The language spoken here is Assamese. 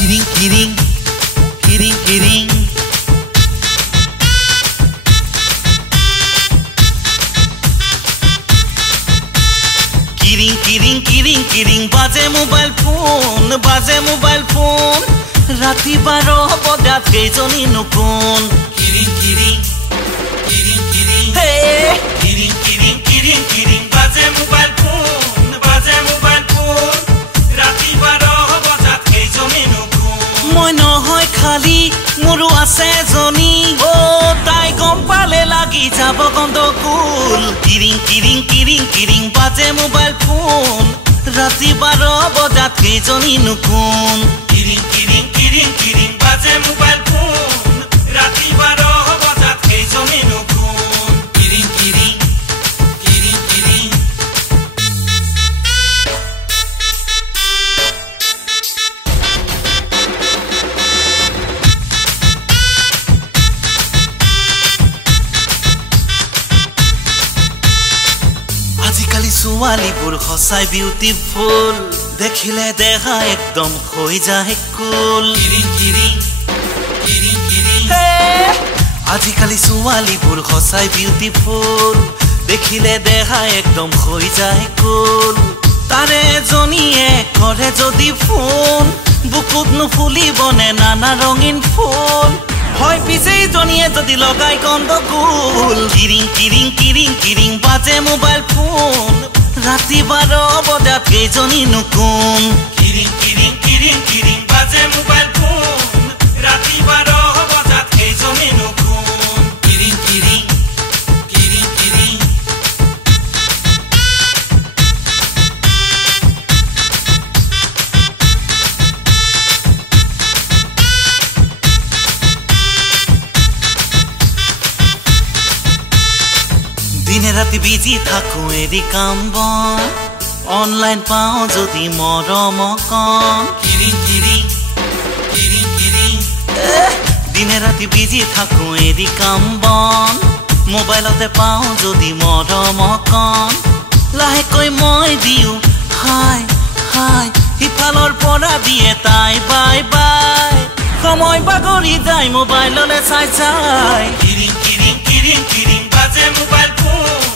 কিরিং কিরিং কিরিং কিরিং কিরিং কিরিং কিরিং কিরিং বাজে মোবাইল ফোন রাতি 12 বজাত কেইজনী নুকুন কিরিং কিরিং কিরিং কিরিং হে কিরিং কিরিং কিরিং কিরিং বাজে মোবাইল ফোন রাতি 12 বজাত কেইজনী নুকুন মই নহয় খালি মোৰো আছে জনী ও তাই গম পালে লাগি যাব গণ্ডগোল কিরিং কিরিং কিরিং কিরিং বাজে মোবাইল ফোন রাতি 12 বজাত কেইজনী নুকুন কিরিং কিরিং কিরিং কিরিং বাজে মোবাইল ফোন রাতি 12 বজাত কেইজনী নুকুন কিরিং কিরিং কিরিং কিরিং আজিকালি ছোৱালীবোৰ সঁচাই বিউটিফুল দেখিলে দেখা একদম হৈ যায় কুল কিৰিং কিৰিং কিৰিং কিৰিং আজিকালি ছোৱালীবোৰ সঁচাই বিউটিফুল দেখিলে দেখা একদম হৈ যায় কুল তাৰে জনীয়ে কৰে যদি ফোন বুকুত নুফুলিবনে নানা ৰঙীন ফুল হয় পিছে জনীয়ে যদি লগাই গণ্ডগোল কিরিং কিরিং কিরিং কিরিং বাজে মোবাইল ফোন রাতি 12 বজাত কেইজনী নুকুন কিরিং কিরিং কিরিং কিরিং বাজে মোবাইল ফোন রাতি 12 বজাত কেইজনী নুকুন কিরিং কিরিং কিরিং কিরিং দিনে রাতি বিজি থাকো এরি কাম বন অনলাইন পাও যদি মৰম কম কিৰিং কিৰিং কিৰিং কিৰিং দিনে ৰাতি বিজি থাকো এৰি কাম বন মোবাইলতে পাও যদি মৰম কম লাহেকৈ মই দিও হাই হাই ইফালৰ পৰা দিয়ে তাই বাই বাই সময় বাগৰি যায় মোবাইললে চাই চাই কিৰিং কিৰিং কিৰিং কিৰিং বাজে মোবাইল ফোন